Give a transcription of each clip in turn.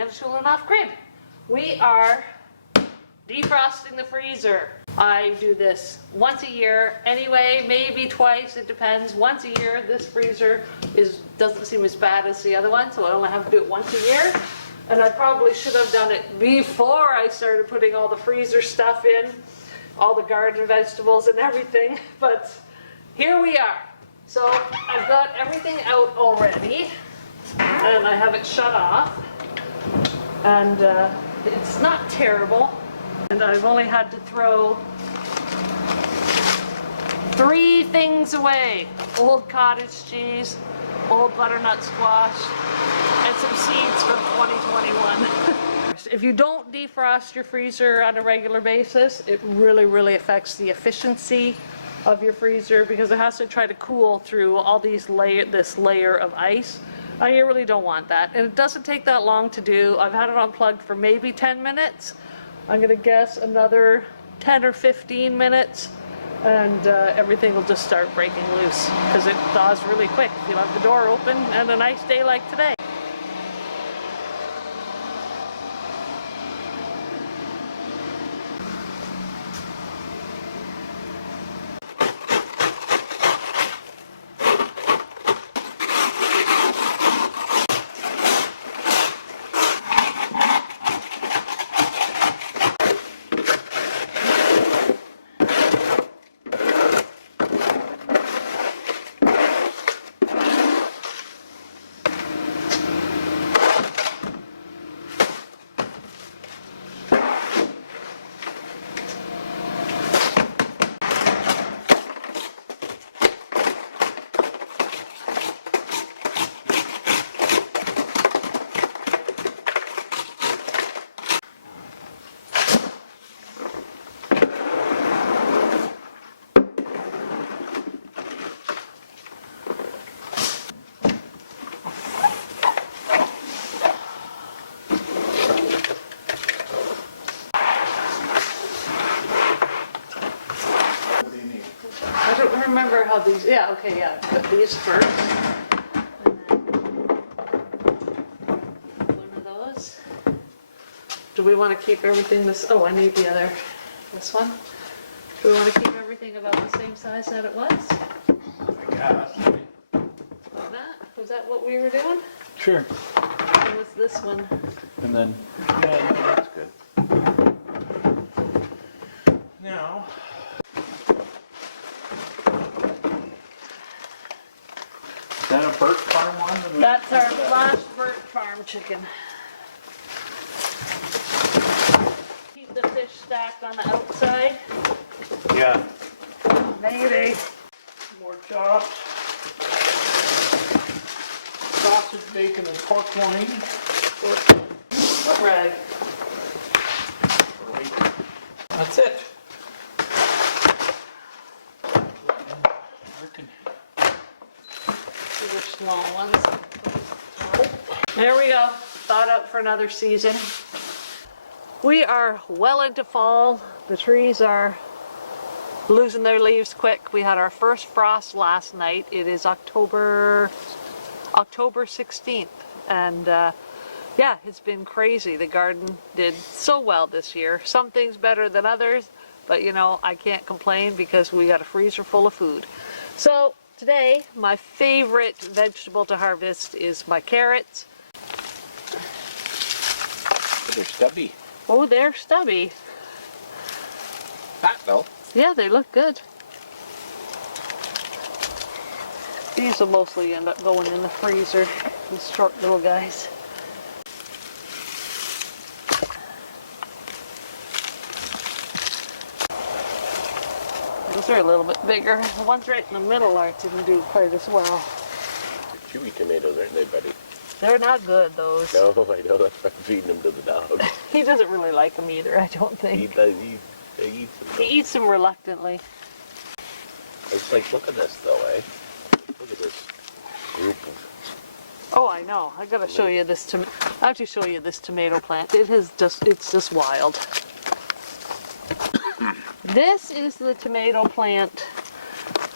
Manitoulin off-grid. We are defrosting the freezer. I do this once a year anyway, maybe twice, it depends. Once a year. This freezer doesn't seem as bad as the other one, so I only have to do it once a year. And I probably should have done it before I started putting all the freezer stuff in, all the garden vegetables and everything, but here we are. So I've got everything out already, and I have it shut off, and it's not terrible. And I've only had to throw 3 things away: old cottage cheese, old butternut squash, and some seeds from 2021. If you don't defrost your freezer on a regular basis, it really affects the efficiency of your freezer, because it has to try to cool through all this layer of ice. I really don't want that, and it doesn't take that long to do. I've had it unplugged for maybe 10 minutes. I'm gonna guess another 10 or 15 minutes, and everything will just start breaking loose, because it thaws really quick if you have the door open on a nice day like today. Remember how these, put these first, and then one of those. Do we want to keep everything I need this one. Do we want to keep everything about the same size that it was? I guess. Like that? Was that what we were doing? Sure. Or was this one? And then, yeah, no, that's good. Now, is that a Burt Farm one? That's our last Burt Farm chicken. Keep the fish stacked on the outside. Yeah. Maybe. More chops. Sausage, bacon, and pork loin. What rag? That's it. These are small ones. There we go. Thawed out for another season. We are well into fall. The trees are losing their leaves quick. We had our first frost last night. It is October 16th, and yeah, it's been crazy. The garden did so well this year. Some things better than others, but you know, I can't complain because we got a freezer full of food. So today, my favorite vegetable to harvest is my carrots. They're stubby. Oh, they're stubby. Fat though. Yeah, they look good. These will mostly end up going in the freezer, these short little guys. Those are a little bit bigger. The ones right in the middle didn't do quite as well. They're chewy tomatoes, aren't they, buddy? They're not good, those. No, I know. That's why I'm feeding them to the dog. He doesn't really like them either, I don't think. He does. He eats them. He eats them reluctantly. It's like, look at this, though, eh? Look at this group of... Oh, I know. I gotta show you this. I have to show you this tomato plant. It's just wild. This is the tomato plant.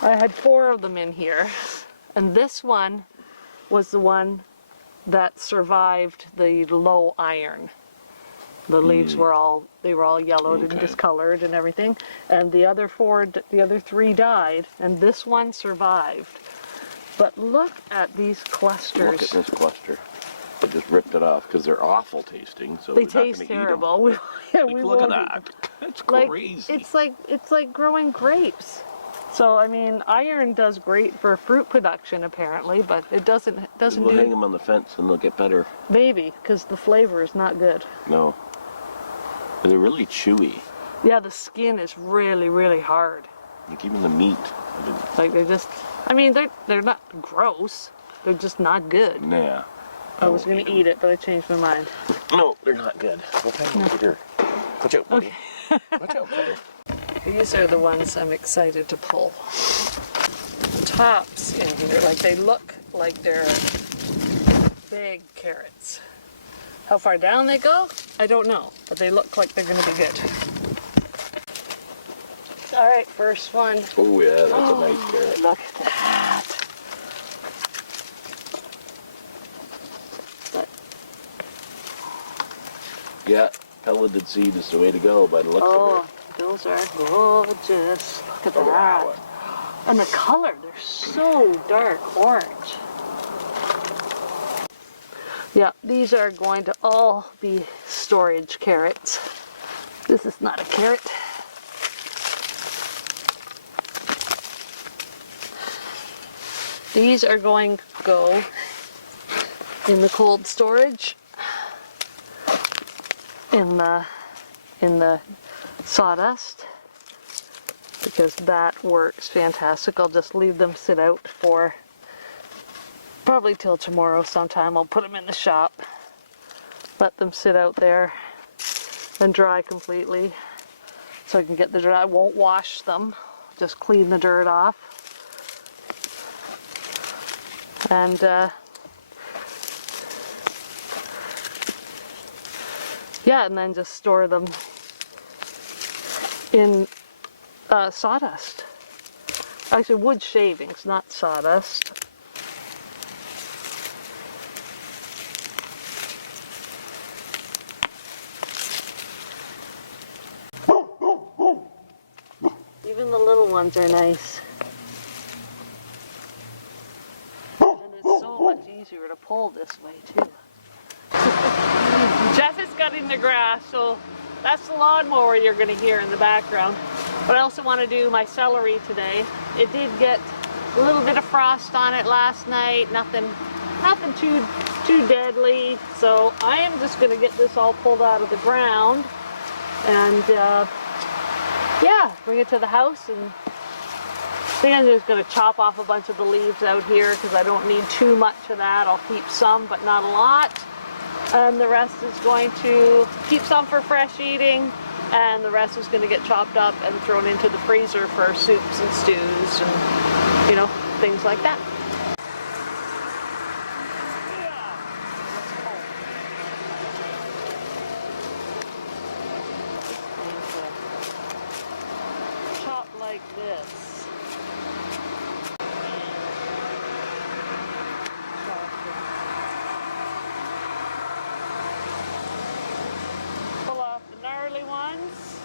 I had 4 of them in here, and this one was the one that survived the low iron. The leaves were all yellowed and discolored and everything, and the other three died, and this one survived. But look at these clusters. Look at this cluster. I just ripped it off because they're awful tasting. So They we're not taste gonna eat 'em. terrible. We Look at won't eat that. That's Like, crazy. it's like growing grapes. So I mean, iron does great for fruit production apparently, but it doesn't We'll do hang them on the fence and they'll get better. maybe because the flavor is not good. No. But they're really chewy. Yeah, the skin is really hard. Like even the meat. Like they're just, I mean, they're not gross. They're just not good. Nah. I was gonna eat it, but I changed my mind. No, they're not good. What kind of here? Watch out, buddy. Watch out, buddy. These are the ones I'm excited to pull. The tops in here, like they look like they're big carrots. How far down they go, I don't know, but they look like they're gonna be good. All right, first one. Oh yeah, that's a nice carrot. Look at that. Yeah, pelleted seed is the way to go by the looks of Oh, those are gorgeous. Look at it. that. Wow. And the color, they're so dark orange. Yeah, these are going to all be storage carrots. This is not a carrot. These are going to go in the cold storage in the sawdust because that works fantastic. I'll just leave them sit out for probably till tomorrow sometime. I'll put them in the shop, let them sit out there and dry completely so I can get the dirt. I won't wash them, just clean the dirt off. And yeah, and then just store them in sawdust. Actually, wood shavings, not sawdust. Even the little ones are nice. And it's so much easier to pull this way too. Jeff is cutting the grass, so that's the lawnmower you're going to hear in the background. But I also want to do my celery today. It did get a little bit of frost on it last night, nothing too deadly. So I am just going to get this all pulled out of the ground and yeah, bring it to the house. And I think I'm just going to chop off a bunch of the leaves out here because I don't need too much of that. I'll keep some, but not a lot. And the rest is going to keep some for fresh eating, and the rest is going to get chopped up and thrown into the freezer for soups and stews and, you know, things like that. Chop like this. Pull off the gnarly ones.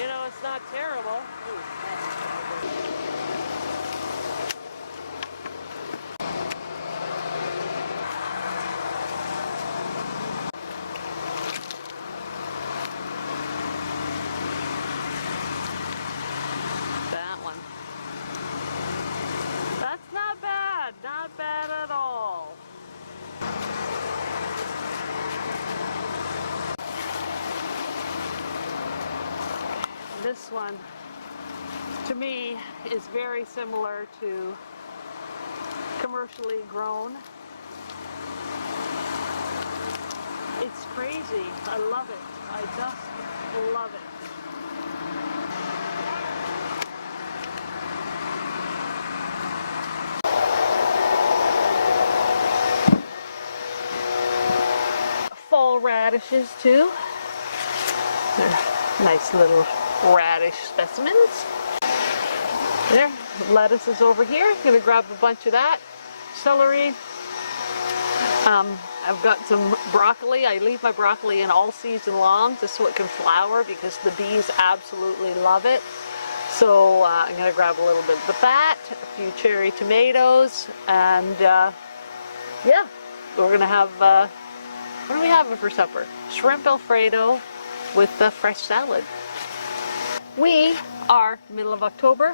You know, it's not terrible. That one. That's not bad. Not bad at all. This one, to me, is very similar to commercially grown. It's crazy. I love it. I just love it. Fall radishes too. They're nice little radish specimens. There. lettuce is over here. I'm gonna grab a bunch of that. Celery. I've got some broccoli. I leave my broccoli in all season long just so it can flower because the bees absolutely love it. So I'm gonna grab a little bit of that, a few cherry tomatoes, and yeah, we're gonna have, what are we having for supper? Shrimp Alfredo with the fresh salad. We are middle of October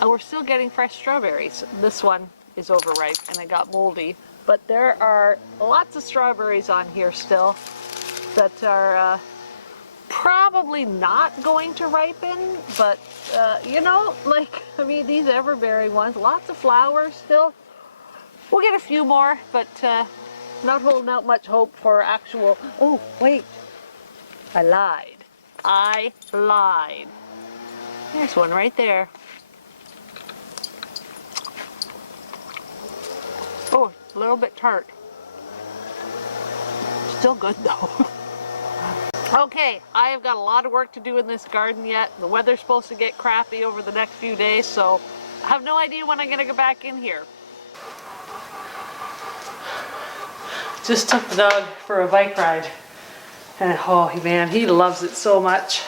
and we're still getting fresh strawberries. This one is overripe and it got moldy, but there are lots of strawberries on here still that are probably not going to ripen, but you know, like, I mean, these everberry ones, lots of flowers still. We'll get a few more, but not holding out much hope for actual, oh, wait, I lied. I lied. There's one right there. Oh, a little bit tart. Still good though. Okay, I have got a lot of work to do in this garden yet. The weather's supposed to get crappy over the next few days, so I have no idea when I'm gonna get back in here. Just took the dog for a bike ride. And oh man, he loves it so much.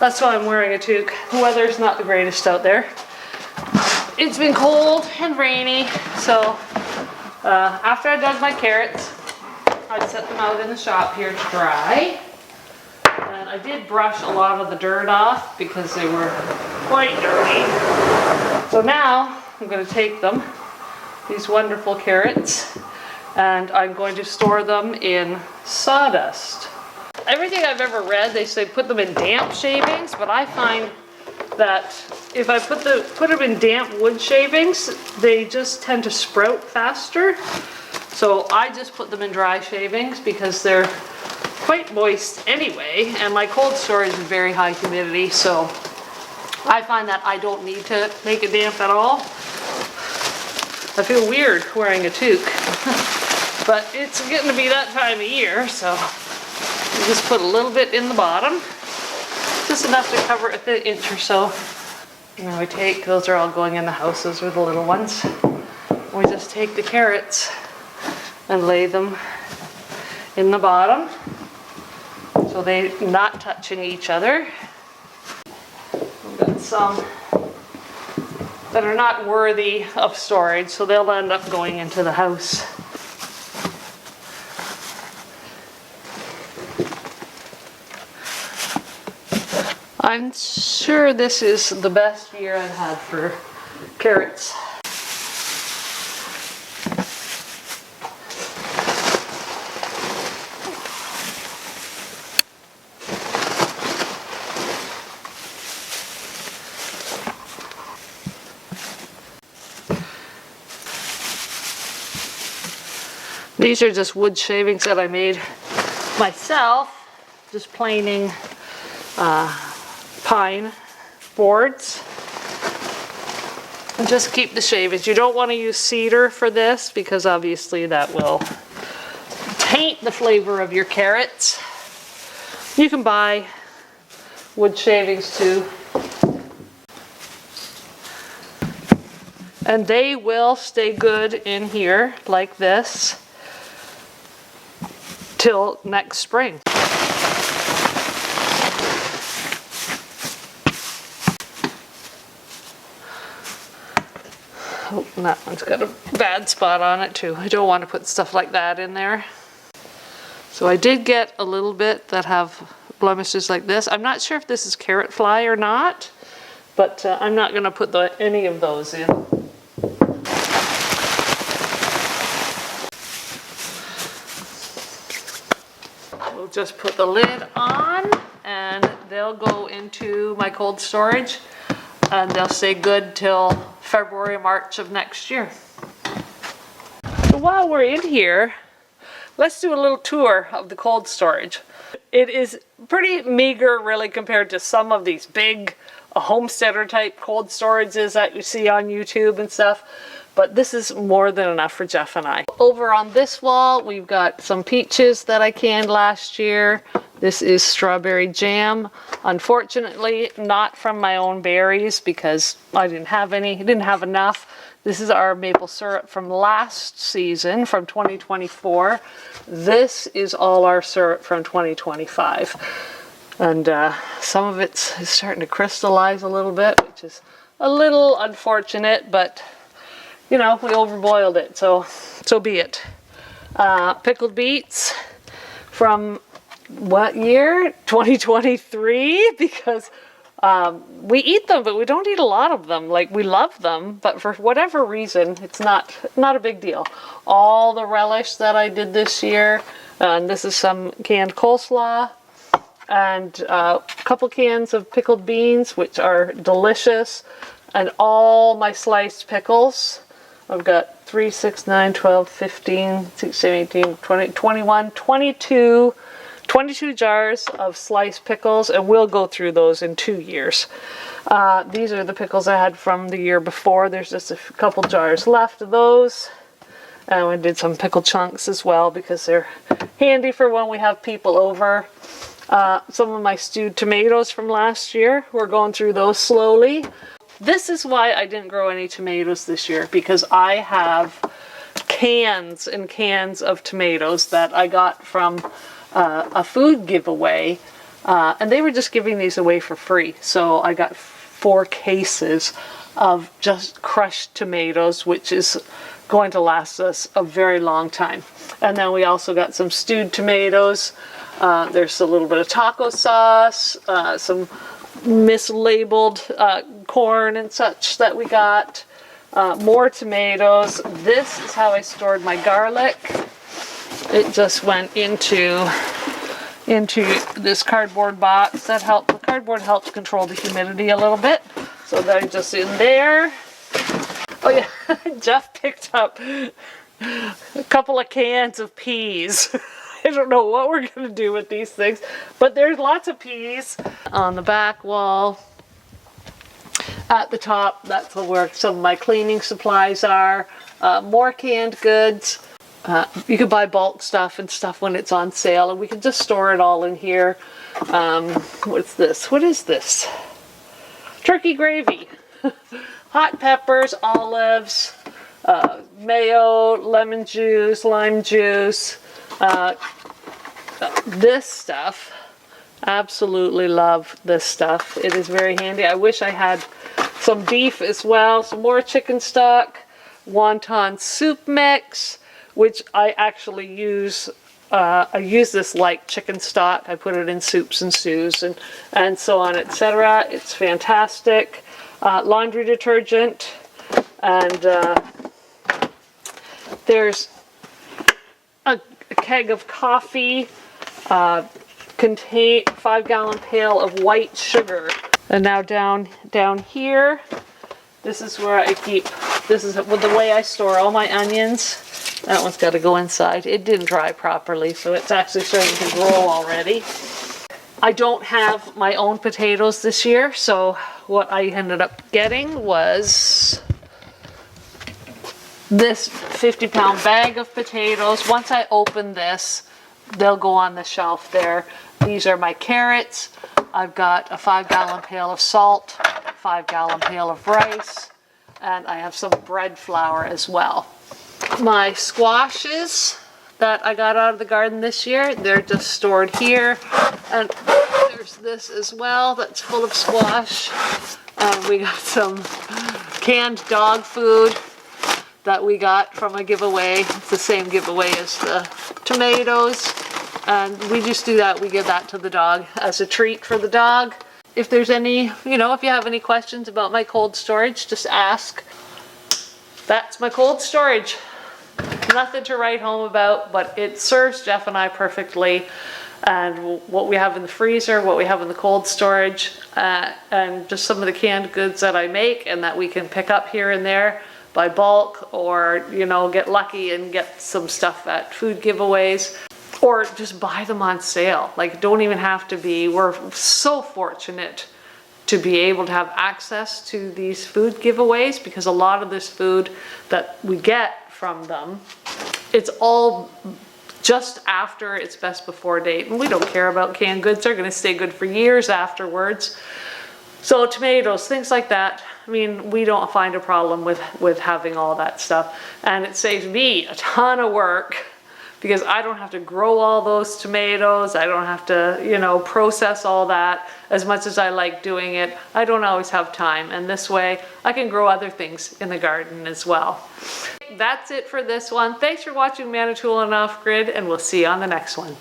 That's why I'm wearing a toque. The weather's not the greatest out there. It's been cold and rainy, so after I dug my carrots, I'd set them out in the shop here to dry. And I did brush a lot of the dirt off because they were quite dirty. So now I'm going to take them, these wonderful carrots, and I'm going to store them in sawdust. Everything I've ever read, they say put them in damp shavings, but I find that if I put them in damp wood shavings, they just tend to sprout faster. So I just put them in dry shavings because they're quite moist anyway, and my cold storage is very high humidity, so I find that I don't need to make it damp at all. I feel weird wearing a toque, but it's getting to be that time of year, so you just put a little bit in the bottom, just enough to cover it an inch or so. And then we take, those are all going in the house, those are the little ones. We just take the carrots and lay them in the bottom so they're not touching each other. We've got some that are not worthy of storage, so they'll end up going into the house. I'm sure this is the best year I've had for carrots. These are just wood shavings that I made myself, just planing pine boards. And just keep the shavings. You don't want to use cedar for this because obviously that will taint the flavor of your carrots. You can buy wood shavings too. And they will stay good in here like this till next spring. Oh, and that one's got a bad spot on it too. I don't want to put stuff like that in there. So I did get a little bit that have blemishes like this. I'm not sure if this is carrot fly or not, but I'm not going to put any of those in. We'll just put the lid on and they'll go into my cold storage and they'll stay good till February, March of next year. So while we're in here, let's do a little tour of the cold storage. It is pretty meager really compared to some of these big homesteader type cold storages that you see on YouTube and stuff. but this is more than enough for Jeff and I. Over on this wall, we've got some peaches that I canned last year. This is strawberry jam. Unfortunately, not from my own berries because I didn't have any, didn't have enough. This is our maple syrup from last season, from 2024. This is all our syrup from 2025. And some of it's starting to crystallize a little bit, which is a little unfortunate, but you know, we overboiled it, so be it. Pickled beets from what year? 2023, because we eat them, but we don't eat a lot of them. Like, we love them, but for whatever reason, it's not a big deal. All the relish that I did this year, and this is some canned coleslaw, and a couple cans of pickled beans, which are delicious, and all my sliced pickles. I've got 3, 6, 9, 12, 15, 16, 18, 20, 21, 22 jars of sliced pickles, and we'll go through those in 2 years. These are the pickles I had from the year before. There's just a couple jars left of those. And we did some pickle chunks as well because they're handy for when we have people over. Some of my stewed tomatoes from last year, we're going through those slowly. This is why I didn't grow any tomatoes this year, because I have cans and cans of tomatoes that I got from a food giveaway, and they were just giving these away for free. So I got 4 cases of just crushed tomatoes, which is going to last us a very long time. And then we also got some stewed tomatoes. There's a little bit of taco sauce, some mislabeled corn and such that we got, more tomatoes. This is how I stored my garlic. It just went into this cardboard box. That helped. The cardboard helps control the humidity a little bit, so they're just in there. Oh yeah, Jeff picked up a couple of cans of peas. I don't know what we're going to do with these things, but there's lots of peas. On the back wall, at the top, that's where some of my cleaning supplies are. More canned goods. You can buy bulk stuff and stuff when it's on sale, and we can just store it all in here. What's this? What is this? Turkey gravy. Hot peppers, olives, mayo, lemon juice, lime juice. This stuff, absolutely love this stuff. It is very handy. I wish I had some beef as well, some more chicken stock, wonton soup mix, which I actually use. I use this like chicken stock. I put it in soups and stews and so on, etc. It's fantastic. Laundry detergent, and there's a keg of coffee, contain 5-gallon pail of white sugar. And now down here, this is where I keep, this is the way I store all my onions. That one's got to go inside. It didn't dry properly, so it's actually starting to grow already. I don't have my own potatoes this year, so what I ended up getting was this 50-pound bag of potatoes. Once I open this, they'll go on the shelf there. These are my carrots. I've got a 5-gallon pail of salt, 5-gallon pail of rice, and I have some bread flour as well. My squashes that I got out of the garden this year, they're just stored here. And there's this as well that's full of squash. And we got some canned dog food that we got from a giveaway. It's the same giveaway as the tomatoes. And we just do that, we give that to the dog as a treat for the dog. If there's any, if you have any questions about my cold storage, just ask. That's my cold storage. Nothing to write home about, but it serves Jeff and I perfectly. And what we have in the freezer, what we have in the cold storage, and just some of the canned goods that I make and that we can pick up here and there by bulk, or get lucky and get some stuff at food giveaways, or just buy them on sale. Like, don't even have to be, we're so fortunate to be able to have access to these food giveaways, because a lot of this food that we get from them, it's all just after its best before date, and we don't care about canned goods. They're going to stay good for years afterwards. So tomatoes, things like that, I mean, we don't find a problem with having all that stuff, and it saves me a ton of work because I don't have to grow all those tomatoes. I don't have to, you know, process all that. As much as I like doing it, I don't always have time, and this way I can grow other things in the garden as well. That's it for this one. Thanks for watching Manitoulin and Off Grid, and we'll see you on the next one.